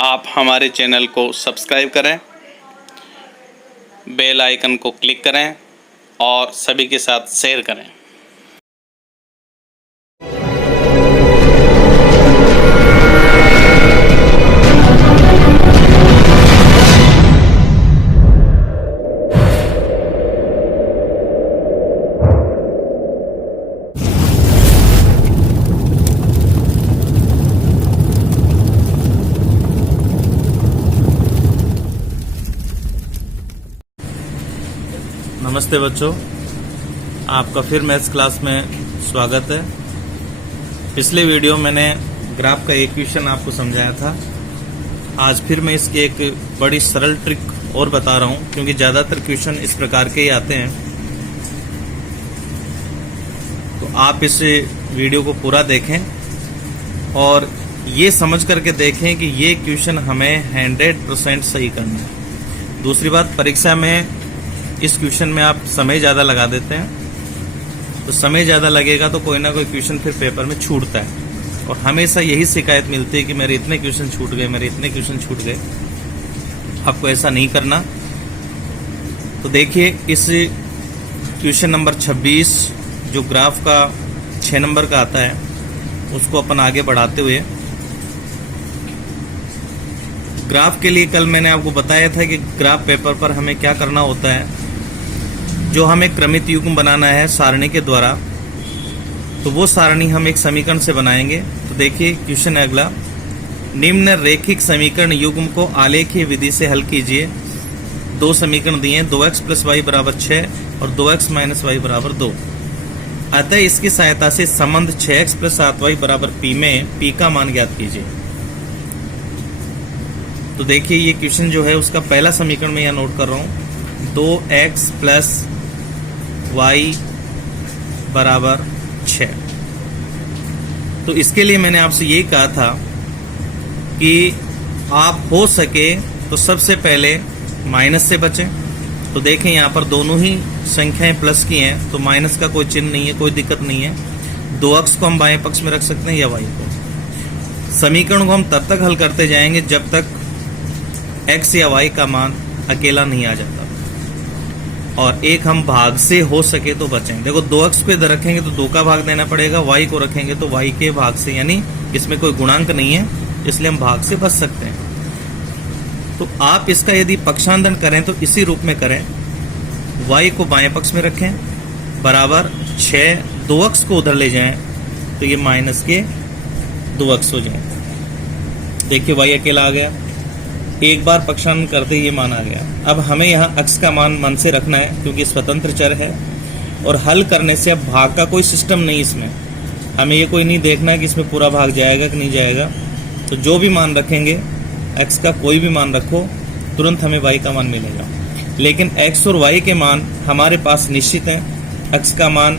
आप हमारे चैनल को सब्सक्राइब करें, बेल आइकन को क्लिक करें और सभी के साथ शेयर करें। नमस्ते बच्चों, आपका फिर मैथ्स क्लास में स्वागत है। पिछले वीडियो मैंने ग्राफ का इक्वेशन आपको समझाया था। आज फिर मैं इसकी एक बड़ी सरल ट्रिक और बता रहा हूं, क्योंकि ज़्यादातर क्वेश्चन इस प्रकार के ही आते हैं। तो आप इस वीडियो को पूरा देखें और ये समझ करके देखें कि ये क्वेश्चन हमें 100% सही करना है। दूसरी बात, परीक्षा में इस क्वेश्चन में आप समय ज़्यादा लगा देते हैं, तो समय ज़्यादा लगेगा तो कोई ना कोई क्वेश्चन फिर पेपर में छूटता है और हमेशा यही शिकायत मिलती है कि मेरे इतने क्वेश्चन छूट गए, मेरे इतने क्वेश्चन छूट गए। आपको ऐसा नहीं करना। तो देखिए, इस क्वेश्चन नंबर 26 जो ग्राफ का 6 नंबर का आता है, उसको अपन आगे बढ़ाते हुए, ग्राफ के लिए कल मैंने आपको बताया था कि ग्राफ पेपर पर हमें क्या करना होता है। जो हमें क्रमित युग्म बनाना है सारणी के द्वारा, तो वो सारणी हम एक समीकरण से बनाएंगे। तो देखिए क्वेश्चन है अगला, निम्न रेखिक समीकरण युग्म को आलेखीय विधि से हल कीजिए। दो समीकरण दिए, 2x + y = 6 और 2x - y = 2। अतः इसकी सहायता से संबंध 6x + 7y = p में p का मान ज्ञात कीजिए। तो देखिए ये क्वेश्चन जो है उसका पहला समीकरण मैं यहाँ नोट कर रहा हूँ, 2x + y = 6। तो इसके लिए मैंने आपसे यही कहा था कि आप हो सके तो सबसे पहले माइनस से बचें। तो देखें यहाँ पर दोनों ही संख्याएं प्लस की हैं, तो माइनस का कोई चिन्ह नहीं है, कोई दिक्कत नहीं है। 2x को हम बाएं पक्ष में रख सकते हैं या y को। समीकरण को हम तब तक हल करते जाएंगे जब तक x या y का मान अकेला नहीं आ जाता, और एक हम भाग से हो सके तो बचें। देखो 2x को इधर रखेंगे तो 2 का भाग देना पड़ेगा, y को रखेंगे तो y के भाग से, यानी इसमें कोई गुणांक नहीं है, इसलिए हम भाग से बच सकते हैं। तो आप इसका यदि पक्षांतरण करें तो इसी रूप में करें, y को बाएं पक्ष में रखें बराबर 6, 2x को उधर ले जाएं तो ये माइनस के 2x हो जाए। देखिए y अकेला आ गया, एक बार पक्षांतरण करते ये मान आ गया। अब हमें यहाँ x का मान मन से रखना है, क्योंकि स्वतंत्र चर है और हल करने से अब भाग का कोई सिस्टम नहीं इसमें। हमें ये कोई नहीं देखना है कि इसमें पूरा भाग जाएगा कि नहीं जाएगा। तो जो भी मान रखेंगे, x का कोई भी मान रखो, तुरंत हमें y का मान मिलेगा। लेकिन x और y के मान हमारे पास निश्चित हैं। x का मान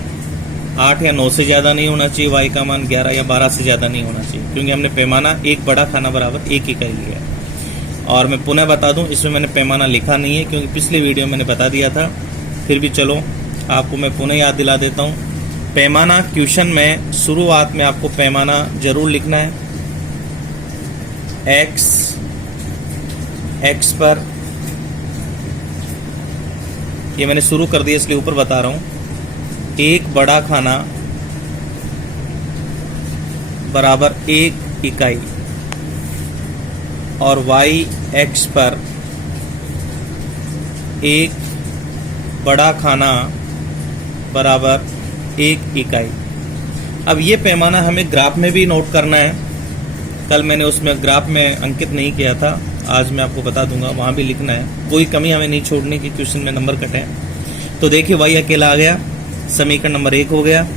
8 या 9 से ज़्यादा नहीं होना चाहिए, y का मान 11 या 12 से ज़्यादा नहीं होना चाहिए, क्योंकि हमने पैमाना एक बड़ा खाना बराबर 1 इकाई लिया है। और मैं पुनः बता दूं, इसमें मैंने पैमाना लिखा नहीं है, क्योंकि पिछले वीडियो मैंने बता दिया था। फिर भी चलो आपको मैं पुनः याद दिला देता हूं। पैमाना क्वेश्चन में शुरुआत में आपको पैमाना जरूर लिखना है। x पर, ये मैंने शुरू कर दिया इसलिए ऊपर बता रहा हूं, एक बड़ा खाना बराबर 1 इकाई, और y x पर एक बड़ा खाना बराबर 1 इकाई। अब ये पैमाना हमें ग्राफ में भी नोट करना है। कल मैंने उसमें ग्राफ में अंकित नहीं किया था, आज मैं आपको बता दूंगा, वहाँ भी लिखना है। कोई कमी हमें नहीं छोड़नी कि क्वेश्चन में नंबर कटे। तो देखिए y अकेला आ गया, समीकरण नंबर 1 हो गया।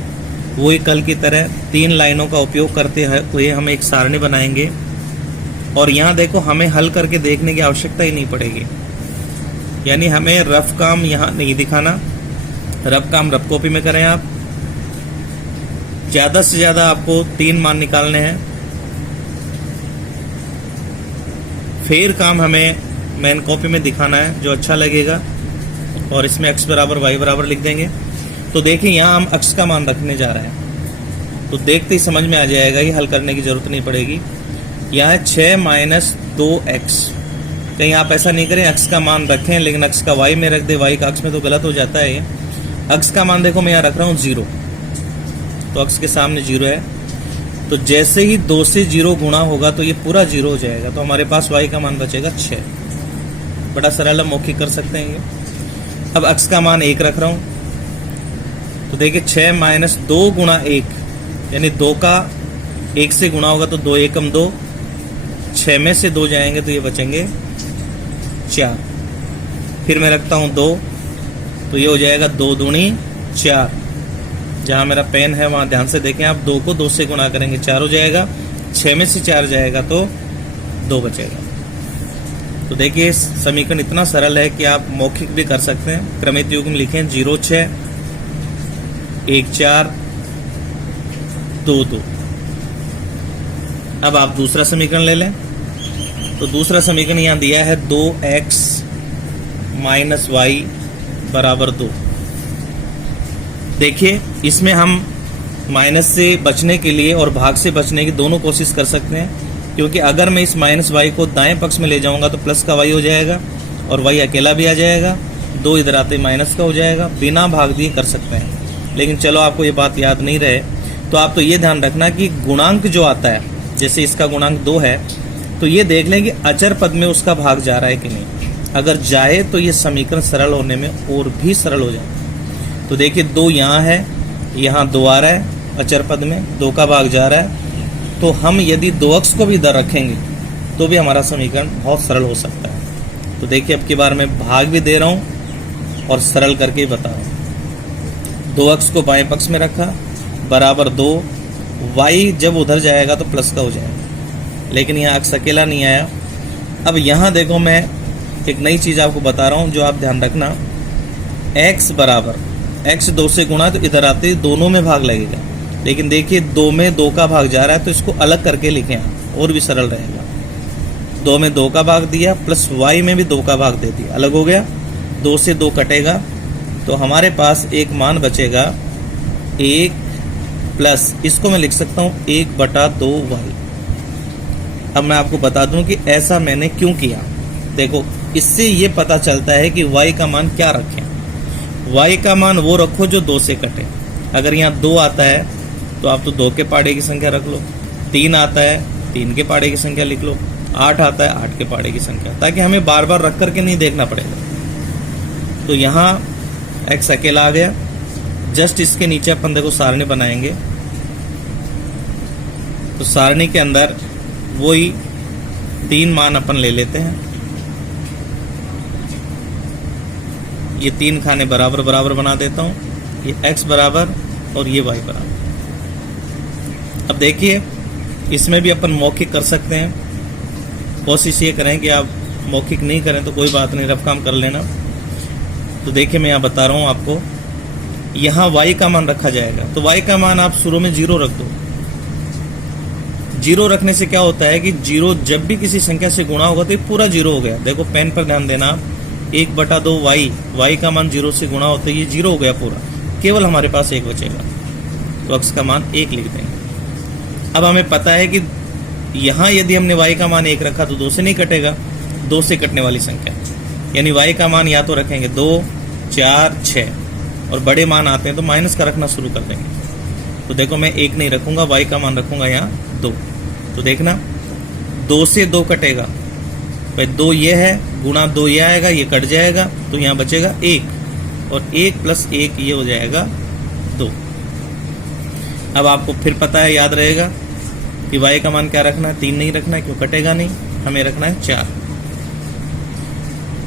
वही कल की तरह 3 लाइनों का उपयोग करते हुए हम एक सारणी बनाएंगे, और यहाँ देखो हमें हल करके देखने की आवश्यकता ही नहीं पड़ेगी। यानी हमें रफ काम यहाँ नहीं दिखाना, रफ काम रफ कॉपी में करें आप। ज्यादा से ज्यादा आपको 3 मान निकालने हैं। फिर काम हमें मेन कॉपी में दिखाना है जो अच्छा लगेगा, और इसमें x बराबर y बराबर लिख देंगे। तो देखिए यहाँ हम x का मान रखने जा रहे हैं, तो देखते ही समझ में आ जाएगा, ये हल करने की जरूरत नहीं पड़ेगी। यहाँ 6 - 2x। कहीं आप ऐसा नहीं करें x का मान रखें लेकिन x का y में रख दे, y का x में तो गलत हो जाता है ये। x का मान देखो मैं यहाँ रख रहा हूँ 0, तो x के सामने 0 है, तो जैसे ही 2 से 0 गुणा होगा तो ये पूरा 0 हो जाएगा, तो हमारे पास y का मान बचेगा 6। बड़ा सरल मौखिक कर सकते हैं ये। अब x का मान 1 रख रहा हूँ, तो देखिए 6 माइनस 2 गुणा 1, यानी 2 का 1 से गुणा होगा तो 2 एकम 2, 6 में से 2 जाएंगे तो ये बचेंगे 4। फिर मैं रखता हूँ 2, तो ये हो जाएगा 2 दूनी 4। जहाँ मेरा पेन है वहाँ ध्यान से देखें आप, 2 को 2 से गुणा करेंगे 4 हो जाएगा, 6 में से 4 जाएगा तो 2 बचेगा। तो देखिए समीकरण इतना सरल है कि आप मौखिक भी कर सकते हैं। क्रमित युग्म लिखें 0 6 1 4 2 2। अब आप दूसरा समीकरण ले लें, तो दूसरा समीकरण यहां दिया है 2x माइनस वाई बराबर 2। देखिए इसमें हम माइनस से बचने के लिए और भाग से बचने की दोनों कोशिश कर सकते हैं, क्योंकि अगर मैं इस माइनस वाई को दाएं पक्ष में ले जाऊंगा तो प्लस का वाई हो जाएगा और वाई अकेला भी आ जाएगा, 2 इधर आते माइनस का हो जाएगा। बिना भाग दिए कर सकते हैं, लेकिन चलो आपको ये बात याद नहीं रहे तो आप तो ये ध्यान रखना कि गुणांक जो आता है, जैसे इसका गुणांक 2 है, तो ये देख लें कि अचर पद में उसका भाग जा रहा है कि नहीं। अगर जाए तो ये समीकरण सरल होने में और भी सरल हो जाए। तो देखिए 2 यहाँ है, यहाँ 2 आ रहा है अचर पद में, 2 का भाग जा रहा है, तो हम यदि 2x को भी इधर रखेंगे तो भी हमारा समीकरण बहुत सरल हो सकता है। तो देखिए अब की बार मैं भाग भी दे रहा हूँ और सरल करके ही बता रहा हूँ। 2x को बाएं पक्ष में रखा बराबर 2, y जब उधर जाएगा तो प्लस का हो जाएगा, लेकिन यहाँ x अकेला नहीं आया। अब यहाँ देखो मैं एक नई चीज़ आपको बता रहा हूँ जो आप ध्यान रखना। x बराबर x 2 से गुणा तो इधर आते ही दोनों में भाग लगेगा, लेकिन देखिए 2 में 2 का भाग जा रहा है तो इसको अलग करके लिखें आप, और भी सरल रहेगा। 2 में 2 का भाग दिया प्लस y में भी 2 का भाग दे दिया, अलग हो गया, 2 से 2 कटेगा तो हमारे पास एक मान बचेगा 1 प्लस, इसको मैं लिख सकता हूँ 1/2y। अब मैं आपको बता दूं कि ऐसा मैंने क्यों किया। देखो इससे ये पता चलता है कि y का मान क्या रखें। y का मान वो रखो जो 2 से कटे। अगर यहाँ 2 आता है तो आप तो 2 के पाड़े की संख्या रख लो, 3 आता है 3 के पाड़े की संख्या लिख लो, 8 आता है 8 के पाड़े की संख्या, ताकि हमें बार बार रख करके नहीं देखना पड़ेगा। तो यहाँ x अकेला आ गया, जस्ट इसके नीचे अपन देखो सारणी बनाएंगे, तो सारणी के अंदर वही 3 मान अपन ले लेते हैं। ये 3 खाने बराबर बराबर बना देता हूं, ये x बराबर और ये y बराबर। अब देखिए इसमें भी अपन मौखिक कर सकते हैं। कोशिश ये करें कि आप मौखिक नहीं करें तो कोई बात नहीं, रफ काम कर लेना। तो देखिए मैं यहाँ बता रहा हूँ आपको, यहाँ y का मान रखा जाएगा, तो y का मान आप शुरू में 0 रख दो। 0 रखने से क्या होता है कि 0 जब भी किसी संख्या से गुणा होगा तो ये पूरा 0 हो गया। देखो पेन पर ध्यान देना, 1/2y, y का मान 0 से गुणा होता है, ये 0 हो गया पूरा, केवल हमारे पास 1 बचेगा, तो x का मान 1 लिख देंगे। अब हमें पता है कि यहाँ यदि हमने y का मान 1 रखा तो 2 से नहीं कटेगा, 2 से कटने वाली संख्या, यानी y का मान या तो रखेंगे 2 4 6, और बड़े मान आते हैं तो माइनस का रखना शुरू कर देंगे। तो देखो मैं 1 नहीं रखूंगा, y का मान रखूंगा यहाँ 2। तो देखना 2 से 2 कटेगा, भाई 2 ये है गुणा 2 ये आएगा, ये कट जाएगा तो यहाँ बचेगा 1, और 1 प्लस 1 ये हो जाएगा 2। अब आपको फिर पता है, याद रहेगा कि y का मान क्या रखना है, 3 नहीं रखना है, क्यों कटेगा नहीं, हमें रखना है 4।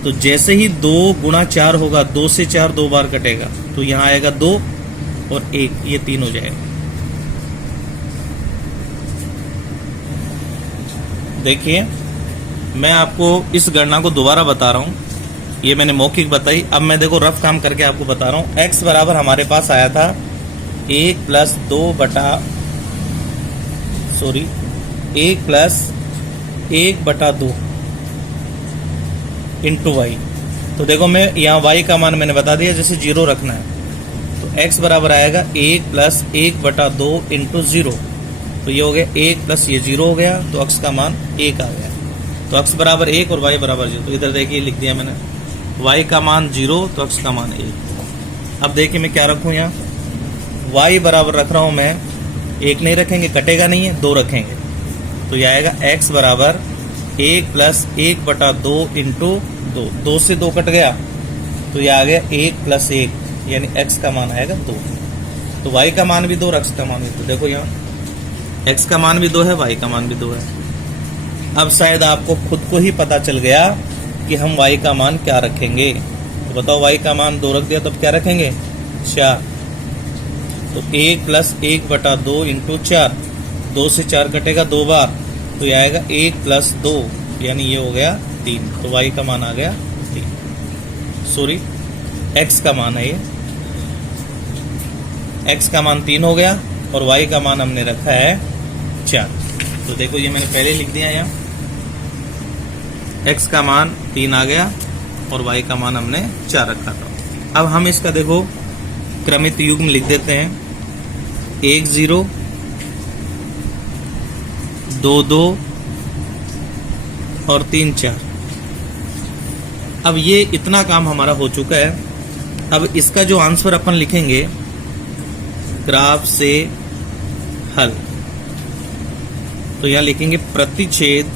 तो जैसे ही 2 गुणा 4 होगा, 2 से 4 2 बार कटेगा, तो यहाँ आएगा 2 और 1, ये 3 हो जाएगा। देखिए मैं आपको इस गणना को दोबारा बता रहा हूँ, ये मैंने मौखिक बताई, अब मैं देखो रफ काम करके आपको बता रहा हूँ। x बराबर हमारे पास आया था 1 प्लस 1/2 इंटू वाई। तो देखो मैं यहाँ y का मान मैंने बता दिया, जैसे 0 रखना है, तो x बराबर आएगा 1 प्लस 1/2 इंटू 0, तो ये हो गया 1 प्लस ये 0 हो गया, तो x का मान 1 आ गया। तो x बराबर 1 और y बराबर 0। तो इधर देखिए लिख दिया मैंने, y का मान 0 तो x का मान 1। अब देखिए मैं क्या रखूं यहाँ, y बराबर रख रहा हूं मैं, 1 नहीं रखेंगे, कटेगा नहीं है, 2 रखेंगे। तो यह आएगा x बराबर 1 प्लस 1/2 इंटू 2। 2 से 2 कट गया तो यह आ गया 1 प्लस 1, यानी x का मान आएगा 2। तो y का मान भी 2 और x का मान भी 2। देखो यहाँ x का मान भी 2 है, y का मान भी 2 है। अब शायद आपको खुद को ही पता चल गया कि हम y का मान क्या रखेंगे। तो बताओ, y का मान 2 रख दिया तो अब क्या रखेंगे, 4। तो 1 प्लस 1/2 इंटू 4, 2 से 4 कटेगा 2 बार, तो ये आएगा 1 प्लस 2, यानी ये हो गया 3। तो y का मान आ गया 3, सॉरी x का मान है ये, x का मान 3 हो गया और y का मान हमने रखा है 4। तो देखो ये मैंने पहले लिख दिया यहाँ, x का मान 3 आ गया और y का मान हमने 4 रखा था। अब हम इसका देखो क्रमित युग्म लिख देते हैं, 1 0 2 2 और 3 4। अब ये इतना काम हमारा हो चुका है। अब इसका जो आंसर अपन लिखेंगे, ग्राफ से हल, तो यहां लिखेंगे प्रतिच्छेद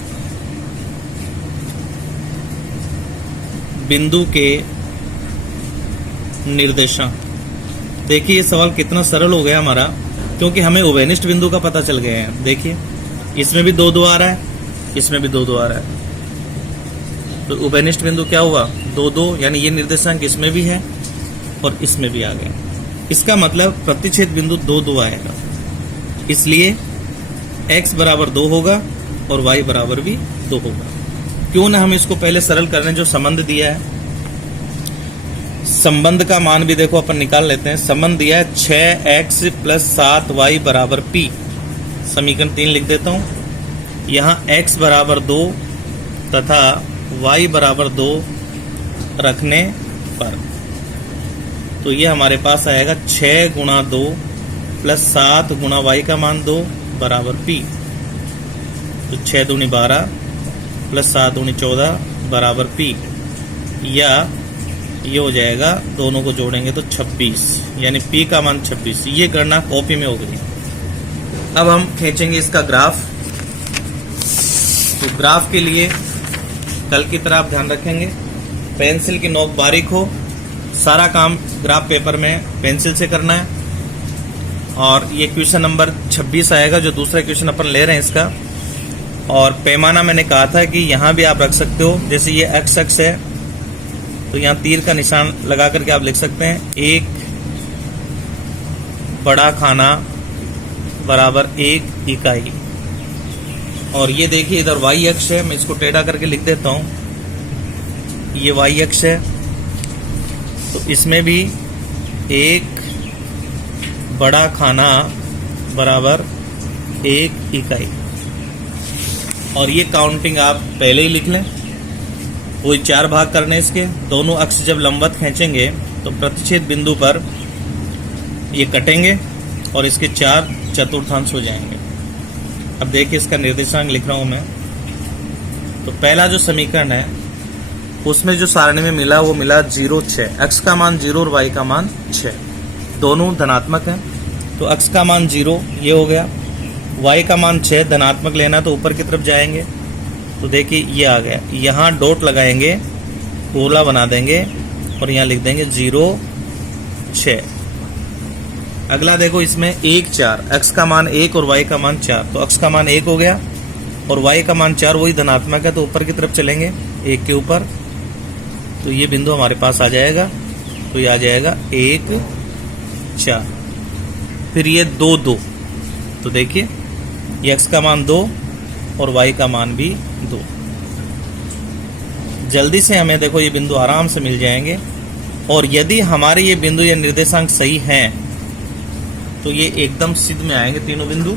बिंदु के निर्देशांक। देखिए ये सवाल कितना सरल हो गया हमारा, क्योंकि हमें उभयनिष्ठ बिंदु का पता चल गया है। देखिए इसमें भी 2 2 आ रहा है, इसमें भी 2 2 आ रहा है, तो उभयनिष्ठ बिंदु क्या हुआ, 2 2, यानी ये निर्देशांक इसमें भी है और इसमें भी आ गया। इसका मतलब प्रतिच्छेद बिंदु 2 2 आएगा, इसलिए x बराबर 2 होगा और y बराबर भी 2 होगा। क्यों ना हम इसको पहले सरल कर लें, जो संबंध दिया है, संबंध का मान भी देखो अपन निकाल लेते हैं। संबंध दिया है 6x प्लस 7y बराबर p, समीकरण 3 लिख देता हूं। यहाँ x बराबर 2 तथा y बराबर 2 रखने पर, तो ये हमारे पास आएगा 6 गुणा 2 प्लस 7 गुणा y का मान 2 बराबर p। तो 6 दूनी 12 प्लस 7 दूनी 14 बराबर p, या ये हो जाएगा, दोनों को जोड़ेंगे तो 26, यानी p का मान 26। ये गणना कॉपी में हो गई। अब हम खींचेंगे इसका ग्राफ। तो ग्राफ के लिए कल की तरह आप ध्यान रखेंगे, पेंसिल की नोक बारीक हो, सारा काम ग्राफ पेपर में पेंसिल से करना है। और ये क्वेश्चन नंबर 26 आएगा, जो दूसरा क्वेश्चन अपन ले रहे हैं इसका। और पैमाना मैंने कहा था कि यहाँ भी आप रख सकते हो, जैसे ये x अक्ष है तो यहाँ तीर का निशान लगा करके आप लिख सकते हैं, 1 बड़ा खाना बराबर 1 इकाई। और ये देखिए इधर y अक्ष है, मैं इसको टेढ़ा करके लिख देता हूँ, ये y अक्ष है, तो इसमें भी 1 बड़ा खाना बराबर 1 इकाई। और ये काउंटिंग आप पहले ही लिख लें। कोई 4 भाग करने इसके, दोनों अक्ष जब लंबवत खींचेंगे तो प्रतिच्छेद बिंदु पर ये कटेंगे और इसके 4 चतुर्थांश हो जाएंगे। अब देखिए इसका निर्देशांक लिख रहा हूं मैं। तो पहला जो समीकरण है उसमें जो सारणी में मिला वो मिला 0 6, x का मान 0 और y का मान 6, दोनों धनात्मक हैं। तो x का मान 0 ये हो गया, y का मान 6, धनात्मक लेना तो ऊपर की तरफ जाएंगे। तो देखिए ये आ गया, यहाँ डॉट लगाएंगे, गोला बना देंगे और यहाँ लिख देंगे 0 6। अगला देखो इसमें 1 4, x का मान 1 और y का मान 4, तो x का मान 1 हो गया और y का मान 4, वही धनात्मक है तो ऊपर की तरफ चलेंगे 1 के ऊपर, तो ये बिंदु हमारे पास आ जाएगा। तो ये आ जाएगा 1 4, फिर ये 2 2, तो देखिए ये x का मान 2 और y का मान भी 2। जल्दी से हमें देखो ये बिंदु आराम से मिल जाएंगे। और यदि हमारे ये बिंदु या निर्देशांक सही हैं तो ये एकदम सिद्ध में आएंगे तीनों बिंदु।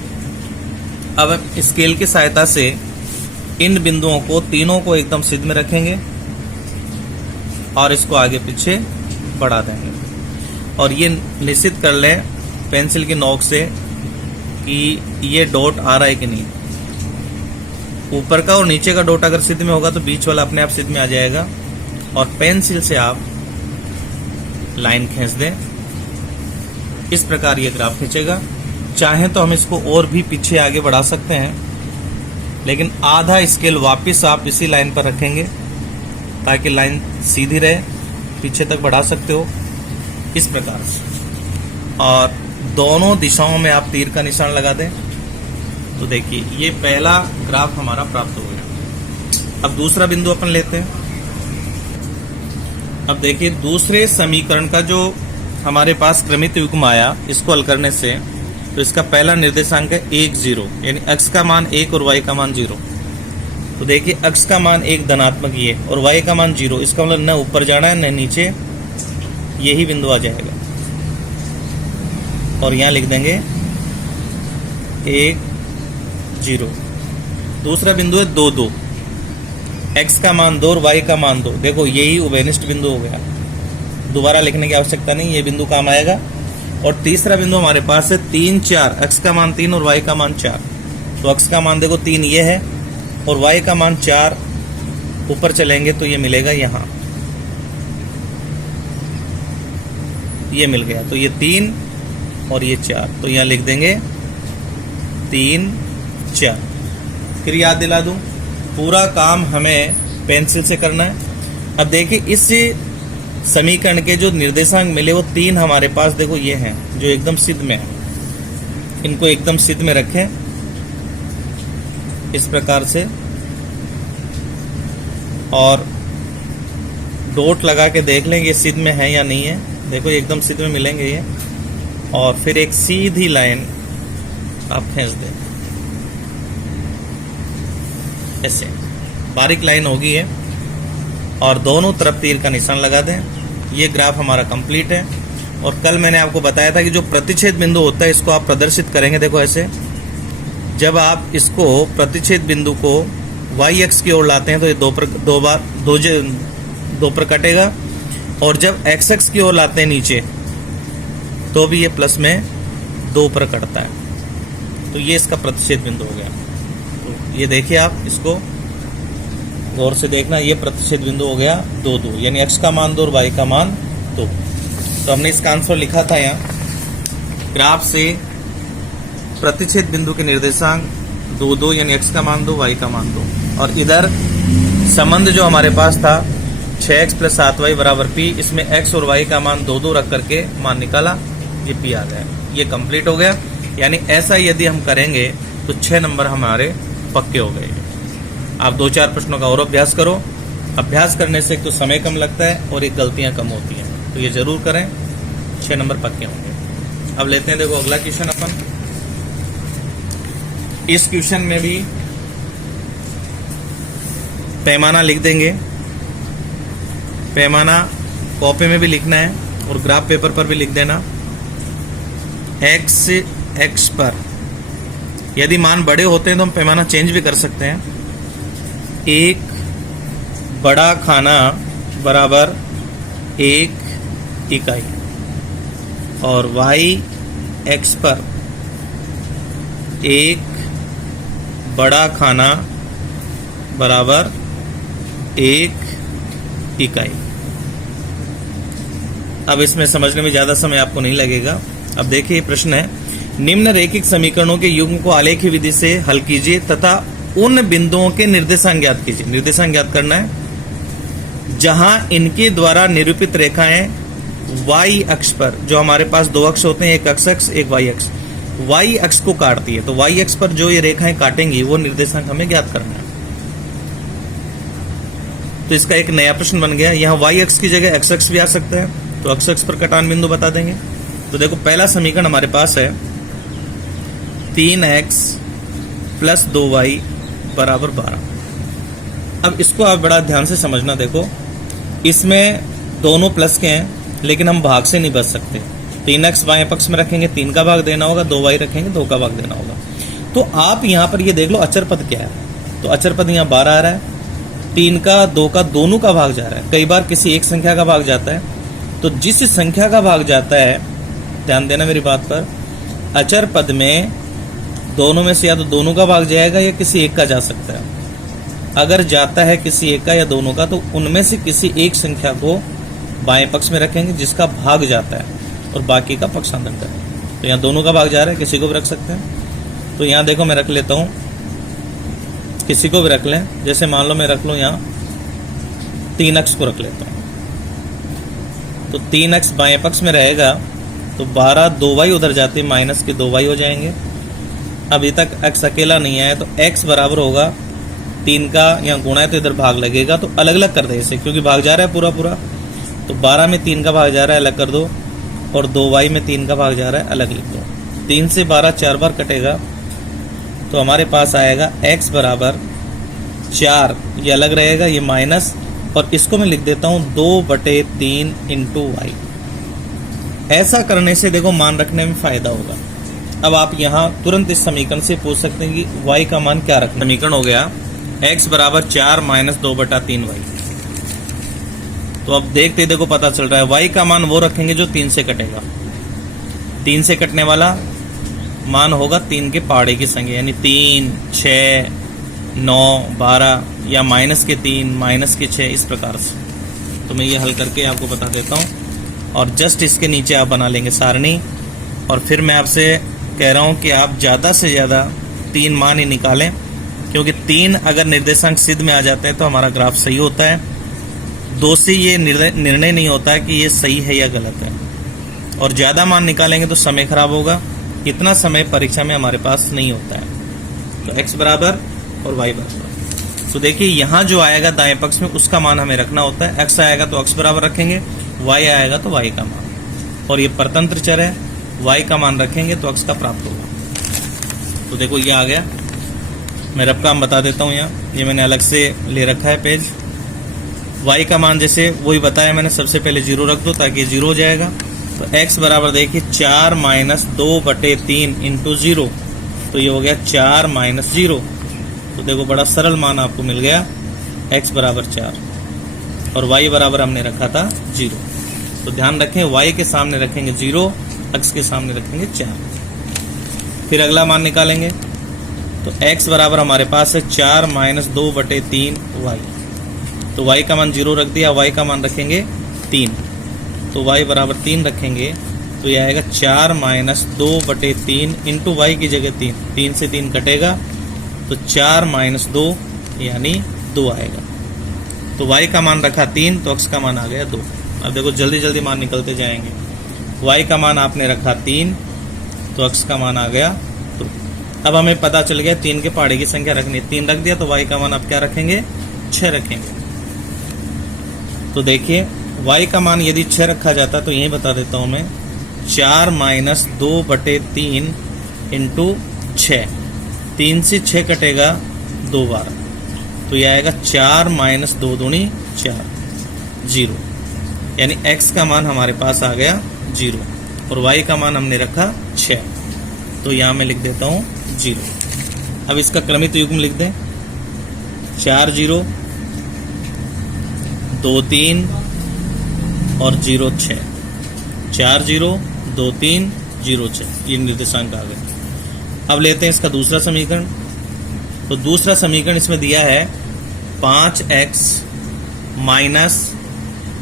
अब हम स्केल की सहायता से इन बिंदुओं को तीनों को एकदम सिद्ध में रखेंगे और इसको आगे पीछे बढ़ा देंगे। और ये निश्चित कर लें पेंसिल की नोक से कि ये डॉट आ रहा है कि नहीं। ऊपर का और नीचे का डॉट अगर सिद्ध में होगा तो बीच वाला अपने आप सिद्ध में आ जाएगा। और पेंसिल से आप लाइन खींच दें, इस प्रकार ये ग्राफ खींचेगा। चाहें तो हम इसको और भी पीछे आगे बढ़ा सकते हैं, लेकिन आधा स्केल वापस आप इसी लाइन पर रखेंगे ताकि लाइन सीधी रहे। पीछे तक बढ़ा सकते हो इस प्रकार से, और दोनों दिशाओं में आप तीर का निशान लगा दें। तो देखिए ये पहला ग्राफ हमारा प्राप्त हो गया। अब दूसरा बिंदु अपन लेते हैं। अब देखिए दूसरे समीकरण का जो हमारे पास क्रमित युग्म आया, इसको हल करने से तो इसका पहला निर्देशांक है 1 0, यानी x का मान 1 और y का मान 0। तो देखिए x का मान 1 धनात्मक ये और y का मान 0, इसका मतलब न ऊपर जाना है न नीचे, यही बिंदु आ जाएगा। और यहां लिख देंगे 1 0। दूसरा बिंदु है 2 2, x का मान 2 और y का मान 2। देखो यही उभयनिष्ठ बिंदु हो गया, दोबारा लिखने की आवश्यकता नहीं, ये बिंदु काम आएगा। और तीसरा बिंदु हमारे पास है 3 4, x का मान 3 और y का मान 4। तो x का मान देखो 3 ये है और y का मान 4, ऊपर चलेंगे तो ये मिलेगा यहाँ, ये मिल गया। तो ये 3 और ये 4, तो यहाँ लिख देंगे 3 4। फिर याद दिला दूं, पूरा काम हमें पेंसिल से करना है। अब देखिए इस समीकरण के जो निर्देशांक मिले वो 3 हमारे पास देखो ये हैं जो एकदम सिद्ध में है। इनको एकदम सिद्ध में रखें इस प्रकार से, और डॉट लगा के देख लेंगे ये सिद्ध में है या नहीं है। देखो ये एकदम सिद्ध में मिलेंगे ये। और फिर एक सीधी लाइन आप खींच दें, ऐसे बारीक लाइन होगी है, और दोनों तरफ तीर का निशान लगा दें। ये ग्राफ हमारा कंप्लीट है। और कल मैंने आपको बताया था कि जो प्रतिच्छेद बिंदु होता है इसको आप प्रदर्शित करेंगे। देखो ऐसे, जब आप इसको प्रतिच्छेद बिंदु को y अक्ष की ओर लाते हैं तो ये दो पर कटेगा, और जब x अक्ष की ओर लाते हैं नीचे तो भी ये प्लस में 2 पर कटता है। तो ये इसका प्रतिच्छेद बिंदु हो गया। तो ये देखिए आप इसको गौर से देखना, ये प्रतिच्छेद बिंदु हो गया 2 2, यानी x का मान 2 और y का मान 2। तो हमने इसका आंसर लिखा था यहाँ, ग्राफ से प्रतिच्छेद बिंदु के निर्देशांक 2 2, यानी x का मान 2 y का मान 2। और इधर संबंध जो हमारे पास था 6x + 7y = p, इसमें x और y का मान 2 2 रख करके मान निकाला, ये p आ गया। ये कंप्लीट हो गया। यानी ऐसा यदि हम करेंगे तो 6 नंबर हमारे पक्के हो गए। आप 2-4 प्रश्नों का और अभ्यास करो। अभ्यास करने से एक तो समय कम लगता है और एक गलतियां कम होती हैं, तो ये जरूर करें, 6 नंबर पक्के होंगे। अब लेते हैं देखो अगला क्वेश्चन अपन। इस क्वेश्चन में भी पैमाना लिख देंगे, पैमाना कॉपी में भी लिखना है और ग्राफ पेपर पर भी लिख देना। x पर यदि मान बड़े होते हैं तो हम पैमाना चेंज भी कर सकते हैं। 1 बड़ा खाना बराबर 1 इकाई, और x पर 1 बड़ा खाना बराबर 1 इकाई। अब इसमें समझने में ज्यादा समय आपको नहीं लगेगा। अब देखिए प्रश्न है, निम्न रैखिक समीकरणों के युग्म को आलेखी विधि से हल कीजिए तथा उन बिंदुओं के निर्देशांक ज्ञात कीजिए। निर्देशांक ज्ञात करना है जहां इनके द्वारा निरूपित रेखाएं y अक्ष पर, जो हमारे पास 2 अक्ष होते हैं, एक x अक्ष एक y अक्ष, y अक्ष को काटती है। तो y अक्ष पर जो ये रेखाएं काटेंगी वो निर्देशांक हमें ज्ञात करना है। तो इसका एक नया प्रश्न बन गया। यहाँ y अक्ष की जगह x अक्ष भी आ सकता है, तो x अक्ष पर कटान बिंदु बता देंगे। तो देखो पहला समीकरण हमारे पास है 3x + 2y = 12। अब इसको आप बड़ा ध्यान से समझना। देखो इसमें दोनों प्लस के हैं, लेकिन हम भाग से नहीं बच सकते। 3x बाएं पक्ष में रखेंगे 3 का भाग देना होगा, 2y रखेंगे 2 का भाग देना होगा। तो आप यहाँ पर ये देख लो अचर पद क्या है। तो अचर पद यहाँ 12 आ रहा है, 3 का 2 का दोनों का भाग जा रहा है। कई बार किसी एक संख्या का भाग जाता है, तो जिस संख्या का भाग जाता है, ध्यान देना मेरी बात पर, अचर पद में दोनों में से या तो दोनों का भाग जाएगा या किसी एक का जा सकता है। अगर जाता है किसी एक का या दोनों का तो उनमें से किसी एक संख्या को बाएं पक्ष में रखेंगे जिसका भाग जाता है और बाकी का पक्षांतरण करेंगे। तो यहाँ दोनों का भाग जा रहा है, किसी को भी रख सकते हैं। तो यहाँ देखो मैं रख लेता हूँ, किसी को भी रख लें। जैसे मान लो मैं रख लूँ यहाँ 3x को रख लेता हूँ, तो 3x बाएं पक्ष में रहेगा तो 12 2y उधर जाते माइनस के 2y हो जाएंगे। अभी तक x अकेला नहीं आया तो x बराबर होगा 3 का, यहाँ गुणा है तो इधर भाग लगेगा, तो अलग अलग कर दे इसे, क्योंकि भाग जा रहा है पूरा पूरा। तो 12 में 3 का भाग जा रहा है, अलग कर दो, और 2y में 3 का भाग जा रहा है, अलग लिख दो। 3 से 12 4 बार कटेगा तो हमारे पास आएगा x बराबर 4, ये अलग रहेगा, ये माइनस, और इसको मैं लिख देता हूँ 2/3 इंटू वाई। ऐसा करने से देखो मान रखने में फायदा होगा। अब आप यहाँ तुरंत इस समीकरण से पूछ सकते हैं कि y का मान क्या रखना। समीकरण हो गया x बराबर 4 माइनस 2/3y। तो अब देखते ही देखो पता चल रहा है y का मान वो रखेंगे जो 3 से कटेगा। 3 से कटने वाला मान होगा 3 के पहाड़े की संख्या, यानी 3, 6, 9, 12 या माइनस के 3, माइनस के 6, इस प्रकार से। तो मैं ये हल करके आपको बता देता हूँ, और जस्ट इसके नीचे आप बना लेंगे सारणी। और फिर मैं आपसे कह रहा हूँ कि आप ज़्यादा से ज़्यादा 3 मान ही निकालें, क्योंकि 3 अगर निर्देशांक सिद्ध में आ जाते हैं तो हमारा ग्राफ सही होता है। 2 से ये निर्णय नहीं होता है कि ये सही है या गलत है, और ज़्यादा मान निकालेंगे तो समय खराब होगा। इतना समय परीक्षा में हमारे पास नहीं होता है। तो x बराबर और y बराबर। तो देखिए यहाँ जो आएगा दाएं पक्ष में उसका मान हमें रखना होता है। x आएगा तो x बराबर रखेंगे, y आएगा तो y का मान, और ये परतंत्र चर है, y का मान रखेंगे तो x का प्राप्त होगा। तो देखो ये आ गया। मैं रब काम बता देता हूँ यहाँ, ये मैंने अलग से ले रखा है पेज। y का मान जैसे वही बताया मैंने, सबसे पहले 0 रख दो ताकि ये 0 हो जाएगा। तो x बराबर देखिए 4 माइनस 2/3 इंटू 0, तो ये हो गया 4 माइनस 0। तो देखो बड़ा सरल मान आपको मिल गया, x बराबर 4, और y बराबर हमने रखा था 0। तो ध्यान रखें y के सामने रखेंगे 0, x के सामने रखेंगे 4। फिर अगला मान निकालेंगे, तो x बराबर हमारे पास है 4 माइनस 2/3y। तो y का मान 0 रख दिया, y का मान रखेंगे 3, तो y बराबर 3 रखेंगे, तो ये आएगा 4 माइनस 2/3 इंटू वाई की जगह 3, 3 से 3 कटेगा तो 4 माइनस 2 यानी 2 आएगा। तो y का मान रखा 3, तो x का मान आ गया 2। अब देखो जल्दी जल्दी मान निकलते जाएंगे। y का मान आपने रखा 3, तो x का मान आ गया 2। अब हमें पता चल गया 3 के पहाड़े की संख्या रखनी है, 3 रख दिया, तो y का मान आप क्या रखेंगे, 6 रखेंगे। तो देखिए y का मान यदि 6 रखा जाता तो यही बता देता हूं मैं, 4 माइनस 2/3 इंटू 6, 3 से 6 कटेगा 2 बार, तो यह आएगा 4 माइनस 2 दूनी 4, 0, यानी x का मान हमारे पास आ गया 0, और y का मान हमने रखा 6, तो यहाँ मैं लिख देता हूँ 0। अब इसका क्रमित युग्म लिख दें, 4 0 2 3 और 0 6, 4 0 2 3 0 6, ये निर्देशांक आ गए। अब लेते हैं इसका दूसरा समीकरण। तो दूसरा समीकरण इसमें दिया है 5x माइनस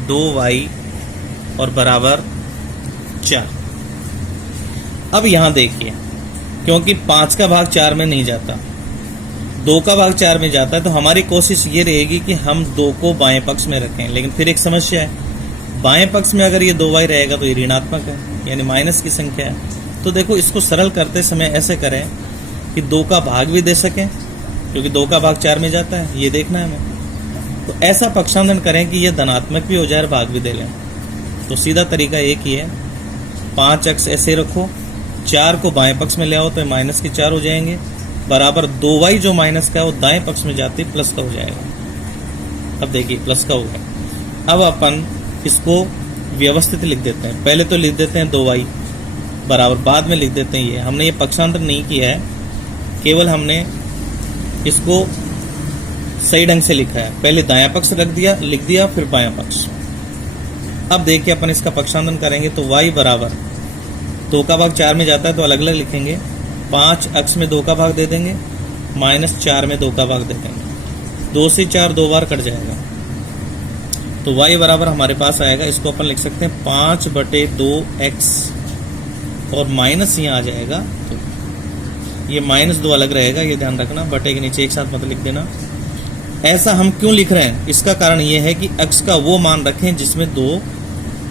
2y और बराबर 4। अब यहां देखिए, क्योंकि 5 का भाग 4 में नहीं जाता, 2 का भाग 4 में जाता है, तो हमारी कोशिश ये रहेगी कि हम 2 को बाएं पक्ष में रखें। लेकिन फिर एक समस्या है, बाएं पक्ष में अगर ये 2y रहेगा तो ये ऋणात्मक है, यानी माइनस की संख्या है। तो देखो इसको सरल करते समय ऐसे करें कि 2 का भाग भी दे सकें, क्योंकि 2 का भाग 4 में जाता है, ये देखना है हमें। तो ऐसा पक्षांतरण करें कि ये धनात्मक भी हो जाए और भाग भी दे लें। तो सीधा तरीका एक ही है, 5x ऐसे रखो, 4 को बाएं पक्ष में ले आओ तो माइनस के 4 हो जाएंगे, बराबर 2y जो माइनस का है वो दाएं पक्ष में जाते प्लस का हो जाएगा। अब देखिए प्लस का हो गया। अब अपन इसको व्यवस्थित लिख देते हैं। पहले तो लिख देते हैं 2y बराबर, बाद में लिख देते हैं ये। हमने ये पक्षांतर नहीं किया है, केवल हमने इसको सही ढंग से लिखा है। पहले दायां पक्ष रख दिया, लिख दिया, फिर बायां पक्ष। अब देखिए अपन इसका पक्षांतरण करेंगे तो y बराबर 2 का भाग 4 में जाता है तो अलग अलग लिखेंगे, 5x में 2 का भाग दे देंगे, माइनस 4 में 2 का भाग दे देंगे। 2 से 4 2 बार कट जाएगा, तो y बराबर हमारे पास आएगा, इसको अपन लिख सकते हैं 5/2x और माइनस यहाँ आ जाएगा, तो ये -2 अलग रहेगा, ये ध्यान रखना, बटे के नीचे एक साथ मत लिख देना। ऐसा हम क्यों लिख रहे हैं, इसका कारण ये है कि x का वो मान रखें जिसमें 2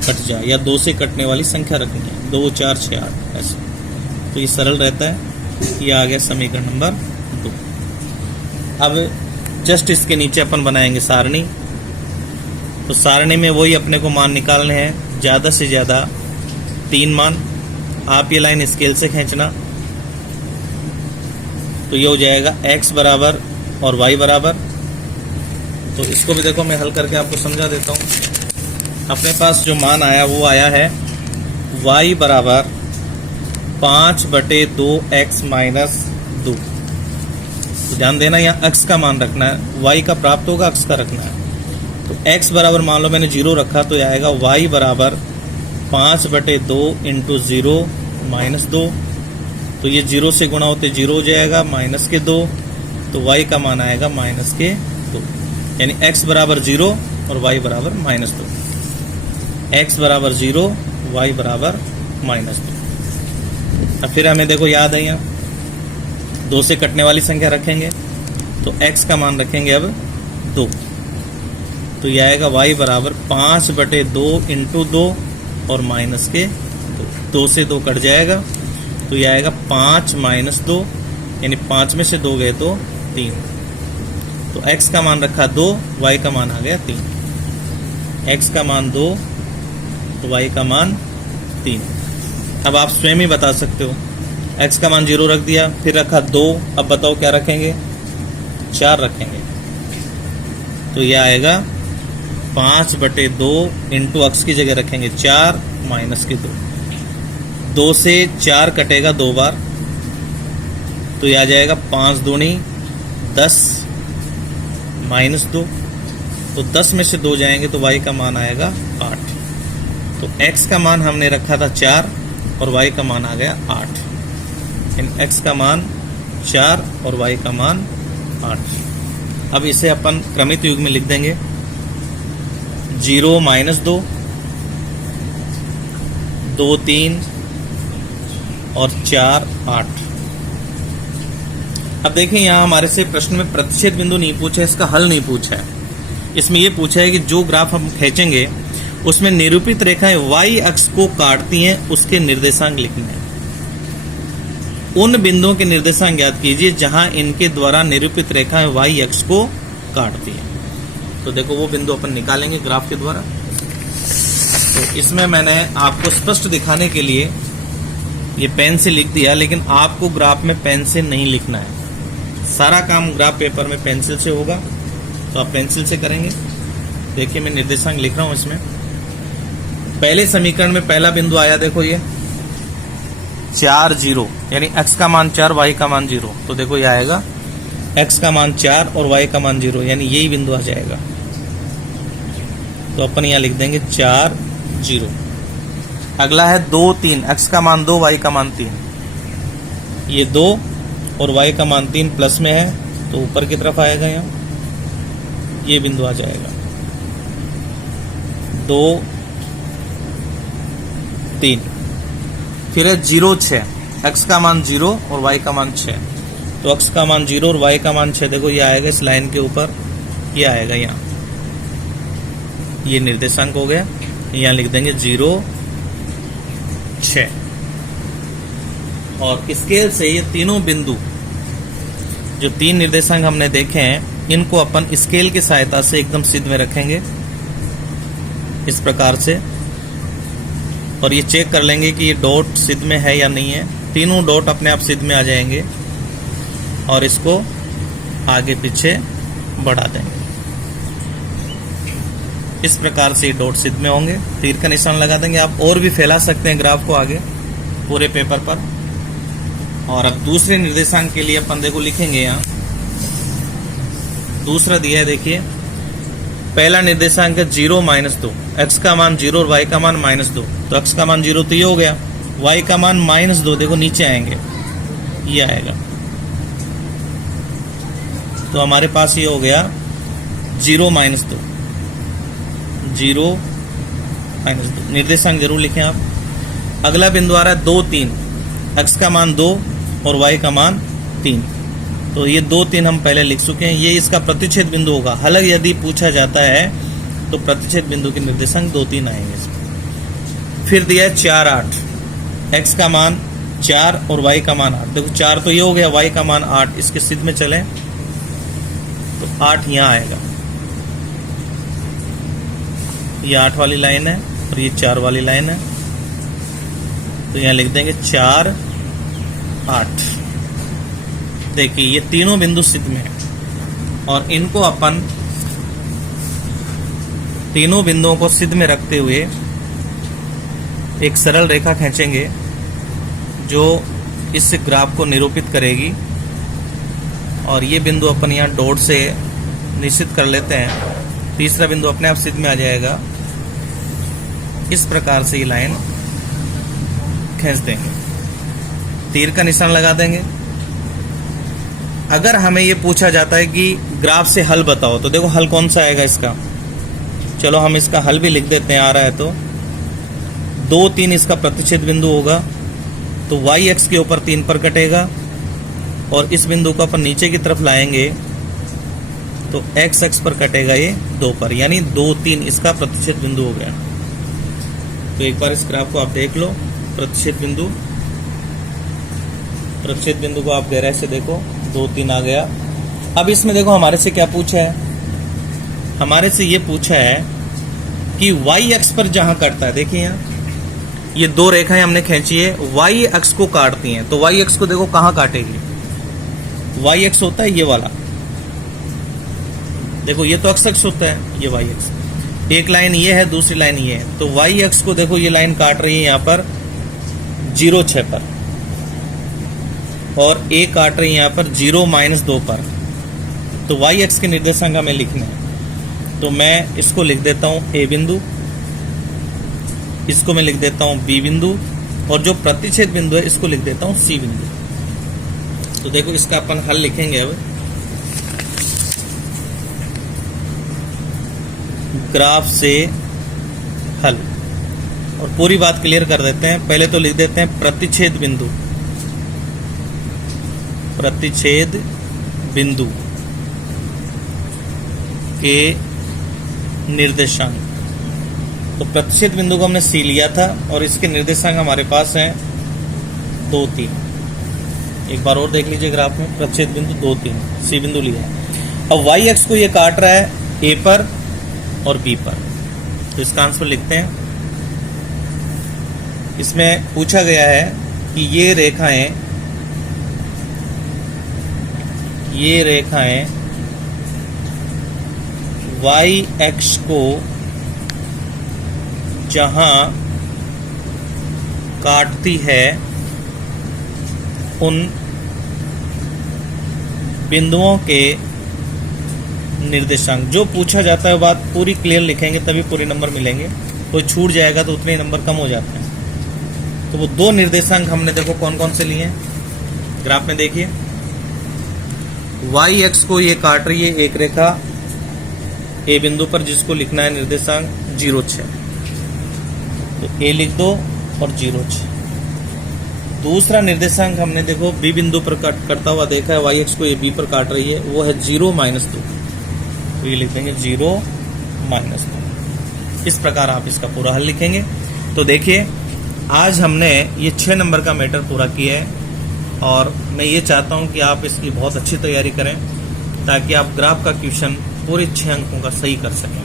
कट जाए या 2 से कटने वाली संख्या रखनी है, 2 4 6 8 ऐसे, तो ये सरल रहता है। ये आ गया समीकरण नंबर 2। अब जस्ट इसके नीचे अपन बनाएंगे सारणी, तो सारणी में वही अपने को मान निकालने हैं, ज़्यादा से ज़्यादा 3 मान। आप ये लाइन स्केल से खींचना, तो ये हो जाएगा x बराबर और y बराबर। तो इसको भी देखो मैं हल करके आपको समझा देता हूँ। अपने पास जो मान आया वो आया है y बराबर 5/2x - 2। तो ध्यान देना, यहाँ x का मान रखना है, y का प्राप्त होगा, x का रखना है। तो x बराबर मान लो मैंने 0 रखा, तो आएगा y बराबर 5/2 × 0 - 2। तो ये 0 से गुणा होते 0 हो जाएगा, -2, तो y का मान आएगा -2, यानी x बराबर 0 और y बराबर -2। x बराबर 0, y बराबर -2। अब फिर हमें देखो याद है, यहाँ 2 से कटने वाली संख्या रखेंगे, तो x का मान रखेंगे अब 2, तो यह आएगा y बराबर 5/2 × 2 और -2। 2 से 2 कट जाएगा, तो यह आएगा 5 - 2, यानी 5 में से 2 गए तो 3। तो x का मान रखा 2, y का मान आ गया 3। x का मान 2, तो y का मान 3। अब आप स्वयं ही बता सकते हो, x का मान 0 रख दिया, फिर रखा 2, अब बताओ क्या रखेंगे, 4 रखेंगे, तो यह आएगा 5/2 × x की जगह रखेंगे 4 -2। 2 से 4 कटेगा 2 बार, तो यह आ जाएगा 5 दूनी 10 -2, तो 10 में से 2 जाएंगे तो y का मान आएगा 8। तो x का मान हमने रखा था 4 और y का मान आ गया 8, यानी x का मान 4 और y का मान 8। अब इसे अपन क्रमित युग में लिख देंगे, 0 -2 2 3 और 4 8। अब देखें, यहाँ हमारे से प्रश्न में प्रतिच्छेद बिंदु नहीं पूछा है, इसका हल नहीं पूछा है। इसमें यह पूछा है कि जो ग्राफ हम खींचेंगे उसमें निरूपित रेखाएं y अक्ष को काटती हैं, उसके निर्देशांक लिखने हैं। उन बिंदुओं के निर्देशांक ज्ञात कीजिए जहां इनके द्वारा निरूपित रेखाएं y अक्ष को काटती हैं। तो देखो वो बिंदु अपन निकालेंगे ग्राफ के द्वारा। तो इसमें मैंने आपको स्पष्ट दिखाने के लिए ये पेन से लिख दिया, लेकिन आपको ग्राफ में पेन से नहीं लिखना है। सारा काम ग्राफ पेपर में पेंसिल से होगा, तो आप पेंसिल से करेंगे। देखिए मैं निर्देशांक लिख रहा हूं इसमें। पहले समीकरण में पहला बिंदु आया, देखो ये 4 0, यानी x का मान 4 y का मान 0। तो देखो ये आएगा x का मान 4 और y का मान 0, यानी यही बिंदु आ जाएगा। तो अपन यहाँ लिख देंगे 4 0। अगला है 2 3, x का मान 2 y का मान 3। ये 2 और y का मान 3 प्लस में है, तो ऊपर की तरफ आएगा, यहाँ ये बिंदु आ जाएगा 2 3। फिर है 0 6, x का मान 0 और y का मान 6। तो x का मान 0 और y का मान 6, देखो ये आएगा इस लाइन के ऊपर, ये आएगा यहाँ, ये निर्देशांक हो गया। यहाँ लिख देंगे 0 6। और स्केल से ये तीनों बिंदु, जो 3 निर्देशांक हमने देखे हैं, इनको अपन स्केल की सहायता से एकदम सिद्ध में रखेंगे इस प्रकार से, और ये चेक कर लेंगे कि ये डॉट सिद्ध में है या नहीं है। तीनों डॉट अपने आप सिद्ध में आ जाएंगे और इसको आगे पीछे बढ़ा देंगे। इस प्रकार से डॉट सिद्ध में होंगे, तीर का निशान लगा देंगे। आप और भी फैला सकते हैं ग्राफ को आगे पूरे पेपर पर। और अब दूसरे निर्देशांक के लिए अपन देखो लिखेंगे, यहाँ दूसरा दिया है, देखिए पहला निर्देशांक है 0 -2, x का मान 0 और y का मान -2। तो x का मान 0 तो ये हो गया, y का मान -2, देखो नीचे आएंगे, ये आएगा। तो हमारे पास ये हो गया 0 माइनस 2, 0 माइनस 2 निर्देशांक जरूर लिखें आप। अगला बिंदु आ रहा है 2 3, x का मान 2 और y का मान 3। तो ये 2 3 हम पहले लिख चुके हैं, ये इसका प्रतिच्छेद बिंदु होगा। हालांकि यदि पूछा जाता है तो प्रतिच्छेद बिंदु के निर्देशांक 2 3 आएंगे इसमें। फिर दिया है 4 8, x का मान 4 और y का मान 8। देखो 4 तो ये हो गया, y का मान 8, इसके सिद्ध में चले तो 8 यहाँ आएगा। ये 8 वाली लाइन है और ये 4 वाली लाइन है, तो यहाँ लिख देंगे 4 8। देखिए ये तीनों बिंदु सिद्ध में है और इनको अपन तीनों बिंदुओं को सिद्ध में रखते हुए एक सरल रेखा खींचेंगे जो इस ग्राफ को निरूपित करेगी। और ये बिंदु अपन यहाँ डॉट से निश्चित कर लेते हैं। तीसरा बिंदु अपने आप सिद्ध में आ जाएगा। इस प्रकार से ये लाइन खींच देंगे, तीर का निशान लगा देंगे। अगर हमें ये पूछा जाता है कि ग्राफ से हल बताओ, तो देखो हल कौन सा आएगा इसका। चलो हम इसका हल भी लिख देते हैं, आ रहा है तो 2 3 इसका प्रतिच्छेद बिंदु होगा, तो y x के ऊपर 3 पर कटेगा और इस बिंदु को अपन नीचे की तरफ लाएंगे तो x x पर कटेगा ये 2 पर, यानी 2 3 इसका प्रतिच्छेद बिंदु हो गया। तो एक बार इस ग्राफ को आप देख लो, प्रतिच्छेद बिंदु को आप गहराई से देखो, 2 3 आ गया। अब इसमें देखो हमारे से क्या पूछा है, हमारे से ये पूछा है कि y अक्ष पर जहां कटता है, देखिए यहाँ ये 2 रेखाएं हमने खींची है, y अक्ष को काटती हैं। तो y अक्ष को देखो कहां काटेगी, y अक्ष होता है ये वाला, देखो ये तो अक्ष होता है, ये y अक्ष। एक लाइन ये है, दूसरी लाइन ये है, तो y अक्ष को देखो ये लाइन काट रही है यहाँ पर 0 6 पर, और a काट रही है यहाँ पर 0 - 2 पर। तो y अक्ष के निर्देशांक हमें लिखने हैं, तो मैं इसको लिख देता हूं a बिंदु, इसको मैं लिख देता हूं b बिंदु, और जो प्रतिच्छेद बिंदु है इसको लिख देता हूं c बिंदु। तो देखो इसका अपन हल लिखेंगे अब। ग्राफ से हल, और पूरी बात क्लियर कर देते हैं। पहले तो लिख देते हैं प्रतिच्छेद बिंदु, प्रतिच्छेद बिंदु के निर्देशांक। तो प्रतिच्छेद बिंदु को हमने C लिया था और इसके निर्देशांक हमारे पास हैं 2 3। एक बार और देख लीजिए ग्राफ में, प्रतिच्छेद बिंदु 2 3, C बिंदु लिया है। अब y अक्ष को ये काट रहा है A पर और B पर, तो इसका आंसर लिखते हैं। इसमें पूछा गया है कि ये रेखाएं y अक्ष को जहां काटती है उन बिंदुओं के निर्देशांक। जो पूछा जाता है बात पूरी क्लियर लिखेंगे तभी पूरे नंबर मिलेंगे, कोई छूट जाएगा तो उतने नंबर कम हो जाते हैं। तो वो 2 निर्देशांक हमने देखो कौन कौन से लिए हैं, ग्राफ में देखिए। y अक्ष को ये काट रही है एक रेखा a बिंदु पर, जिसको लिखना है निर्देशांक 0 6, तो a लिख दो और 0 6। दूसरा निर्देशांक हमने देखो b बिंदु पर करता हुआ देखा है, y अक्ष को ये b पर काट रही है, वो है 0 - 2, तो ये लिख देंगे 0 - 2। इस प्रकार आप इसका पूरा हल लिखेंगे। तो देखिए आज हमने ये 6 नंबर का मैटर पूरा किया है, और मैं ये चाहता हूं कि आप इसकी बहुत अच्छी तैयारी करें ताकि आप ग्राफ का क्वेश्चन पूरे 6 अंकों का सही कर सकें।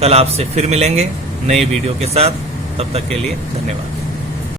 कल आपसे फिर मिलेंगे नए वीडियो के साथ, तब तक के लिए धन्यवाद।